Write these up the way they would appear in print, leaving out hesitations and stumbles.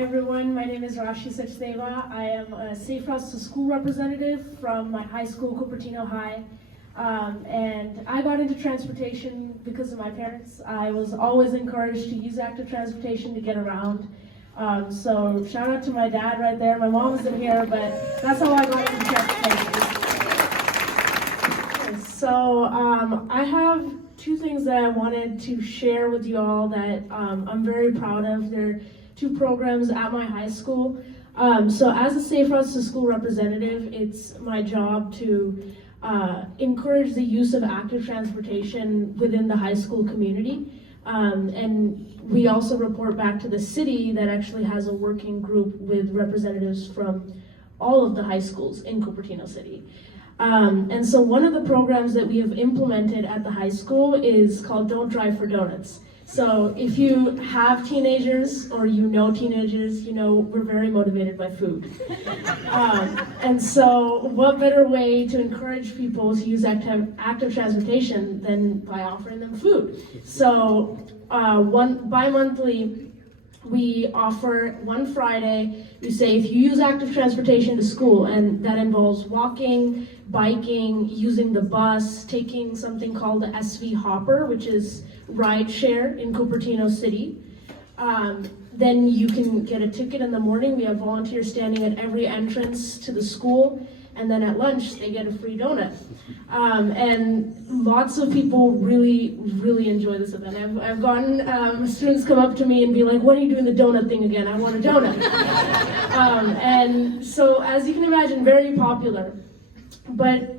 Hi everyone, my name is Raj Singh. I am a Safe Routes to School representative from my high school, Cupertino High. And I got into transportation because of my parents. I was always encouraged to use active transportation to get around. So shout out to my dad right there. My mom isn't here, but that's how I got into transportation. So I have two things that I wanted to share with you all that I'm very proud of. They're two programs at my high school. So as a Safe Routes to School representative, it's my job to encourage the use of active transportation within the high school community. And we also report back to the city that actually has a working group with representatives from all of the high schools in Cupertino City. And so one of the programs that we have implemented at the high school is called Don't Drive for Doughnuts. So if you have teenagers or you know teenagers, you know we're very motivated by food. And so what better way to encourage people to use active transportation than by offering them food? So bi-monthly, we offer one Friday. We say if you use active transportation to school, and that involves walking, biking, using the bus, taking something called the SV Hopper, which is ride share in Cupertino City. Then you can get a ticket in the morning. We have volunteers standing at every entrance to the school, and then at lunch they get a free donut. And lots of people really enjoy this event. I've gotten students come up to me and be like, "When are you doing the donut thing again? I want a donut." And so, as you can imagine, very popular. But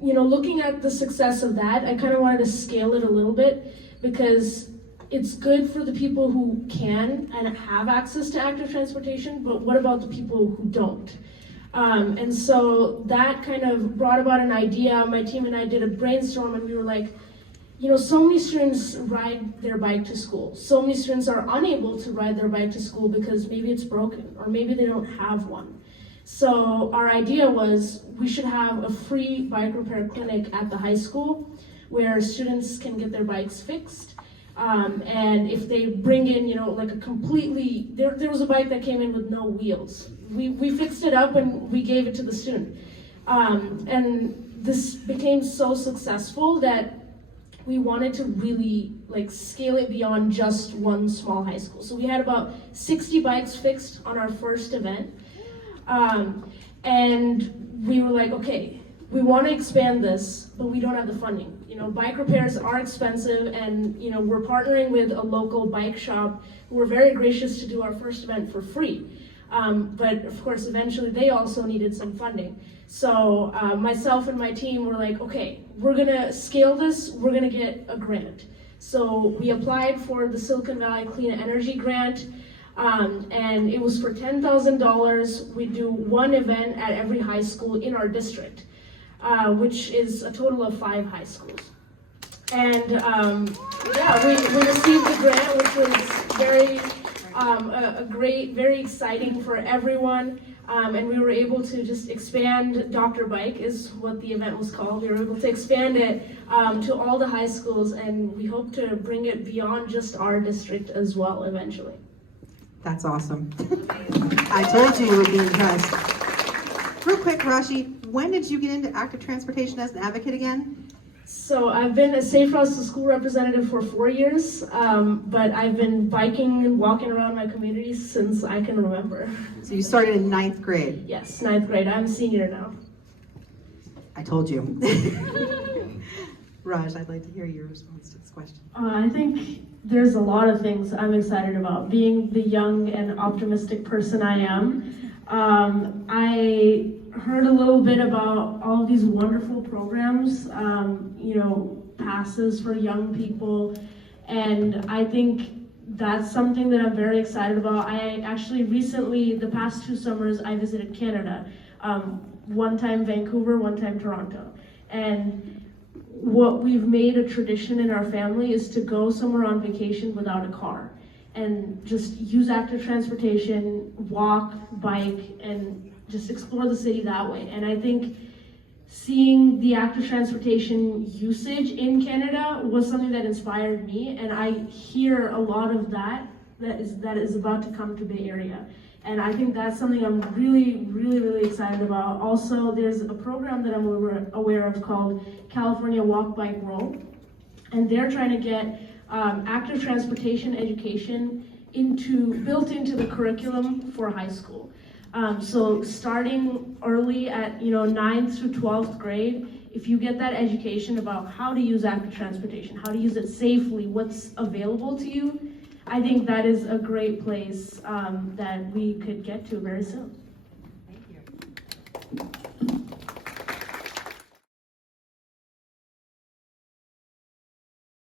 you know, looking at the success of that, I kind of wanted to scale it a little bit, because it's good for the people who can and have access to active transportation, but what about the people who don't? And so that kind of brought about an idea. My team and I did a brainstorm, and we were like, you know, so many students ride their bike to school. So many students are unable to ride their bike to school because maybe it's broken or maybe they don't have one. So our idea was we should have a free bike repair clinic at the high school where students can get their bikes fixed. And if they bring in, you know, like a completely, there was a bike that came in with no wheels. We fixed it up and we gave it to the student. And this became so successful that we wanted to really like scale it beyond just one small high school. So we had about 60 bikes fixed on our first event. And we were like, okay, we want to expand this, but we don't have the funding. You know, bike repairs are expensive, and you know, we're partnering with a local bike shop who were very gracious to do our first event for free. But of course, eventually they also needed some funding. So myself and my team were like, okay, we're gonna scale this, we're gonna get a grant. So we applied for the Silicon Valley Clean Energy Grant, and it was for $10,000. We do one event at every high school in our district. Which is a total of 5 high schools. And yeah, we received the grant, which was very, very exciting for everyone. And we were able to just expand Dr. Bike is what the event was called. We were able to expand it to all the high schools, and we hope to bring it beyond just our district as well eventually. That's awesome. I told you would be impressed. Real quick, Rashi, when did you get into active transportation as an advocate again? So I've been a Safe Routes to School representative for 4 years, but I've been biking and walking around my community since I can remember. So you started in 9th grade? Yes, 9th grade. I'm a senior now. I told you. Raj, I'd like to hear your response to this question. I think there's a lot of things I'm excited about. Being the young and optimistic person I am, I heard a little bit about all of these wonderful programs, you know, passes for young people, and I think that's something that I'm very excited about. I actually recently, the past 2 summers, I visited Canada, one time Vancouver, one time Toronto, and what we've made a tradition in our family is to go somewhere on vacation without a car and just use active transportation, walk, bike, and just explore the city that way. And I think seeing the active transportation usage in Canada was something that inspired me, and I hear a lot of that that is about to come to Bay Area. And I think that's something I'm really excited about. Also, there's a program that I'm aware of called California Walk, Bike, Roll. And they're trying to get active transportation education built into the curriculum for high school. So starting early at 9th through 12th grade, if you get that education about how to use active transportation, how to use it safely, what's available to you, I think that is a great place that we could get to very soon. Thank you.